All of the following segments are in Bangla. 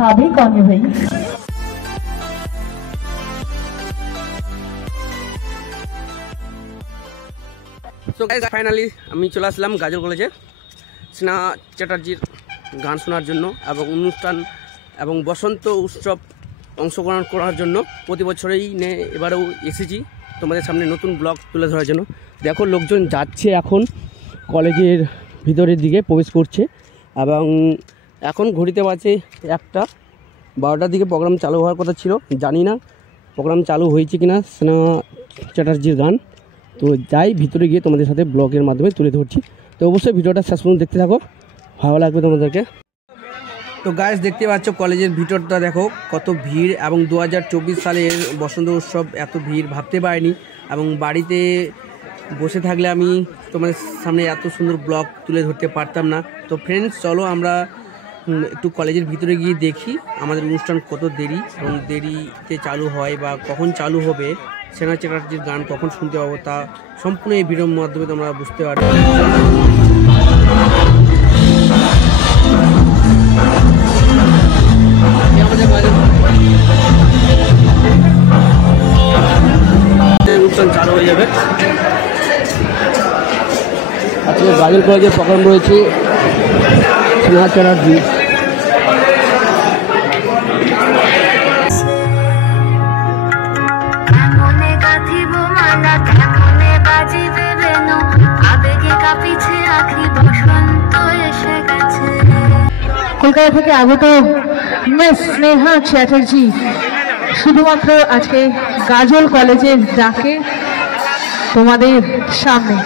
भाभी कौन है भाई? তো গাইস ফাইনালি আমি চলে আসলাম গাজল কলেজে স্নেহা চ্যাটার্জির গান শোনার জন্য এবং অনুষ্ঠান এবং বসন্ত উৎসব অংশগ্রহণ করার জন্য প্রতি বছরেই এবারেও এসেছি তোমাদের সামনে নতুন ব্লগ তুলে ধরার জন্য। দেখো লোকজন যাচ্ছে এখন কলেজের ভিতরের দিকে প্রবেশ করছে এবং এখন ঘড়িতে বাজে 1টা 12টার দিকে প্রোগ্রাম চালু হওয়ার কথা ছিল, জানি না প্রোগ্রাম চালু হয়েছে কিনা স্নেহা চ্যাটার্জির গান। তো যাই ভিতরে গিয়ে তোমাদের সাথে ব্লগের মাধ্যমে তুলে ধরছি। তো অবশ্যই ভিডিওটা শেষ পর্যন্ত দেখতে থাকো, ভালো লাগবে তোমাদেরকে। তো গাইস দেখতে পাচ্ছ কলেজের ভিতরটা দেখো কত ভিড় এবং 2024 সালের বসন্ত উৎসব এত ভিড় ভাবতে পারিনি এবং বাড়িতে বসে থাকলে আমি তোমাদের সামনে এত সুন্দর ব্লগ তুলে ধরতে পারতাম না। তো ফ্রেন্ডস চলো আমরা একটু কলেজের ভিতরে গিয়ে দেখি আমাদের অনুষ্ঠান কত দেরি এবং দেরিতে চালু হয় বা কখন চালু হবে, স্নেহা চ্যাটার্জির গান কখন শুনতে পাবো তা সম্পূর্ণ এই ভিডিওর মাধ্যমে তোমরা বুঝতে পারবে। অনুষ্ঠান চালু হয়ে যাবে। আজকে গাজল কলেজের প্রোগ্রাম রয়েছে স্নেহা চ্যাটার্জি। কলকাতা থেকে আগত মিস স্নেহা চ্যাটার্জি শুধুমাত্র আজকে গাজল কলেজের ডাকে তোমাদের সামনে।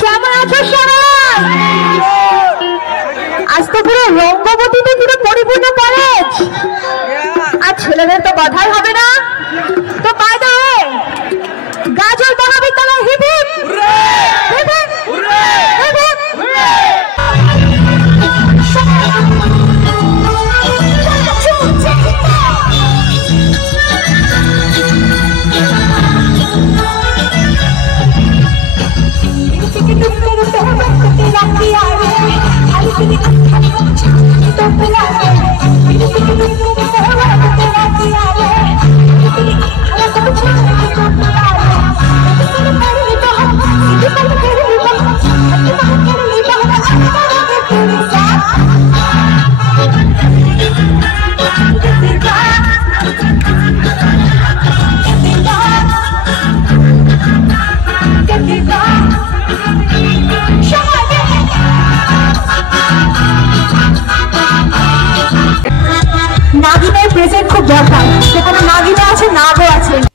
কেমন আছো সবাই? আজ তো পুরো রঙ্গবতীতে পুরো পরিপূর্ণ কলেজ, আর ছেলেদের তো কথাই হবে না। তো বাই দ্য ওয়ে গাজল মহাবিদ্যালয় hip hip hip hip hip hip.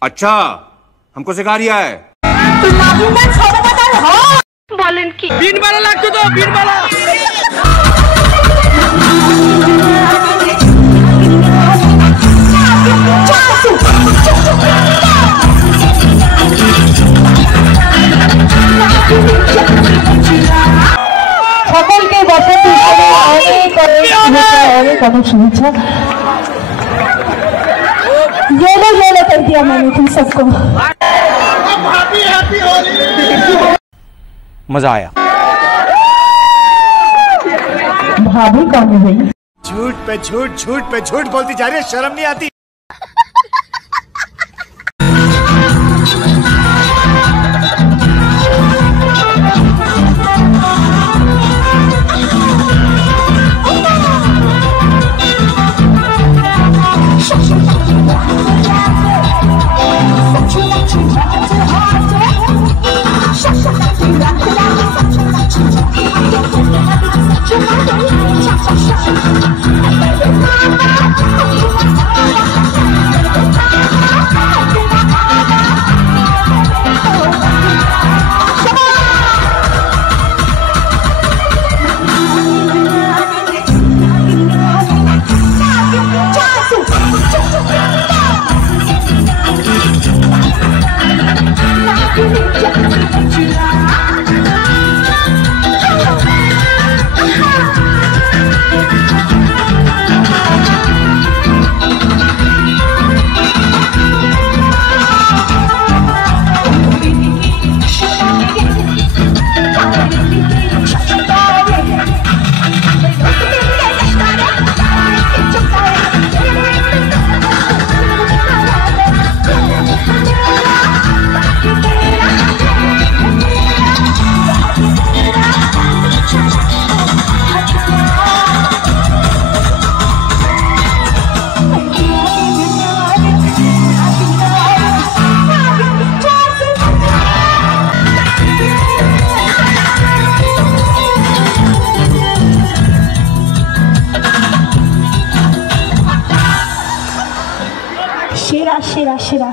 अच्छा हमको सिखा रिया है। बोलें कि बिन वाला लागतो तो बिन वाला সকলকে বসন্ত অনেক শুভেচ্ছা। येलो येलो कर दिया मैंने तुम सबको। मजा आया। भाभी कौन है भाई? झूठ पे झूठ झूठ पे झूठ बोलती जा रही है, शर्म नहीं आती। সেরা সেরা সেরা।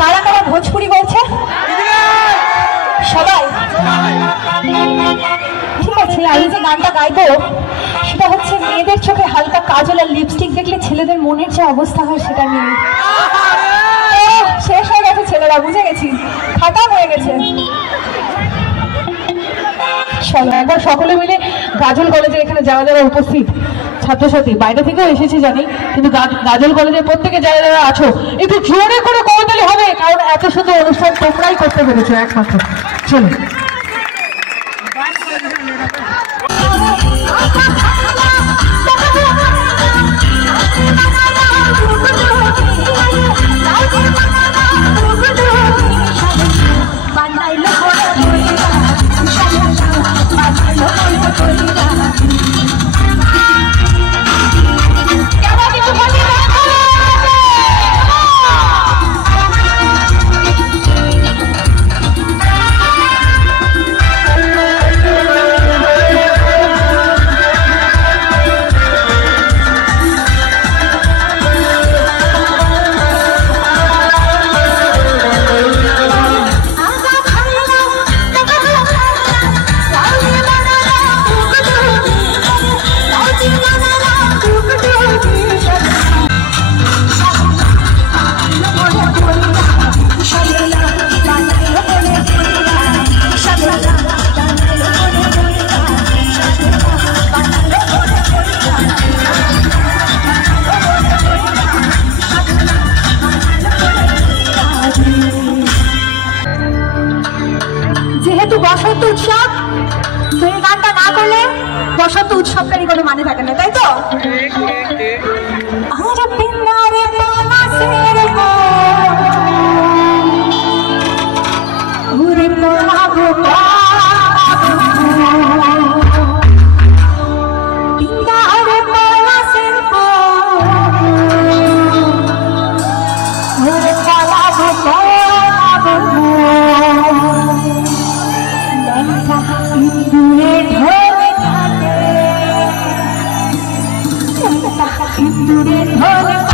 কারা কারা ভোজপুরি বলছে? সবাই? ঠিক আছে, আমি যে গানটা গাইবো সেটা হচ্ছে মেয়েদের চোখে হালকা কাজল আর লিপস্টিক দেখলে ছেলেদের মনের যে অবস্থা হয় সেটা নিয়ে। শেষ হয়ে গেছে ছেলেরা, বুঝে গেছি, খাতা হয়ে গেছে। চলো একবার সকলে মিলে গাজল কলেজে এখানে যারা যারা উপস্থিত ছাত্রছাত্রী, বাইরে থেকেও এসেছে জানি, কিন্তু গাজল কলেজের প্রত্যেকে যারা যারা আছো একটু জোরে করে করতালি হবে, কারণ এত সুন্দর অনুষ্ঠান তোমরাই করতে পেরেছো একমাত্র। চলো বসন্ত উৎসব, তো এই গানটা না করলে বসন্ত উৎসবকারী কোনো মানে থাকে না, তাই তো? দূরে ধরে